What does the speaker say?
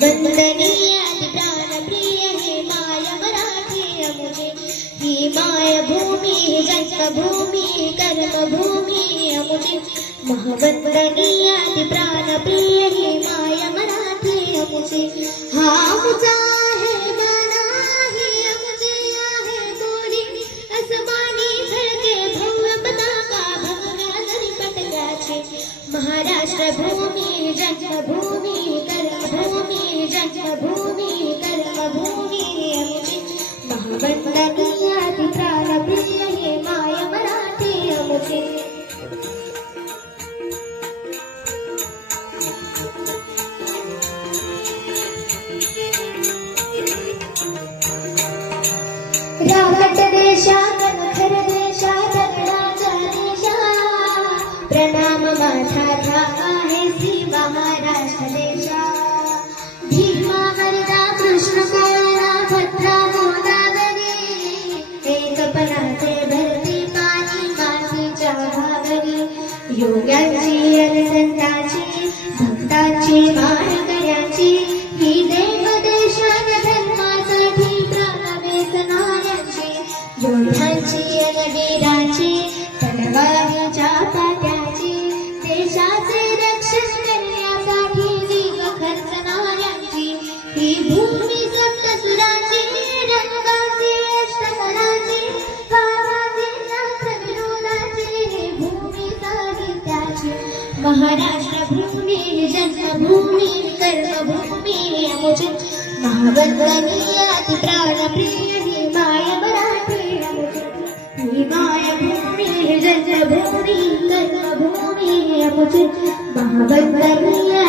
महावंदनीय प्राणप्रिय hey my Marathi अमुजे ही माय भूमी जन्मभूमी कर्मभूमी अमुजे महावंदनीय प्राणप्रिय hey my Marathi अमुजे हा आमचा आहे गाणं ही अमुजे आहे बोली अस्मानी झळके भव्य पताका भगव्या पटकाचे महाराष्ट्र भूमी जन्मभूमी कर्मभूमी जन्मभूमी कर्मभूमी अमुजे महावंदनीय प्राणप्रिय हे माय मराठी अमुजे रामट देशात खर देशात राजा देशा प्रणाम माझा आहे श्री महाराष्ट्र देशा भीमा वरदा कृष्ण कोयना भद्रा गोदावरी एकपणाचे भरती पाणी मातीच्या भावरी योग्यांची संतांची भक्तांची माळकऱ्यांची ही देव देशात धर्मासाठी प्राण वेचणाऱ्यांची योद्धांची वीरांची तलवारीच्या पाट्याची देशाचे रक्षण करण्यासाठी जीव खर्चणाऱ्यांची ही भूमी सप्तसुरांची रंगाची अष्टकलांची कामाची विरोधाची ही भूमी साहित्याची महाराष्ट्र भूमी जन्मभूमी कर्मभूमी अमुजे महावंदनीय प्राणप्रिय ही माय मराठी अमुजे ही माय भूमी जन्मभूमी कर्मभूमी अमुजे महावंदनीय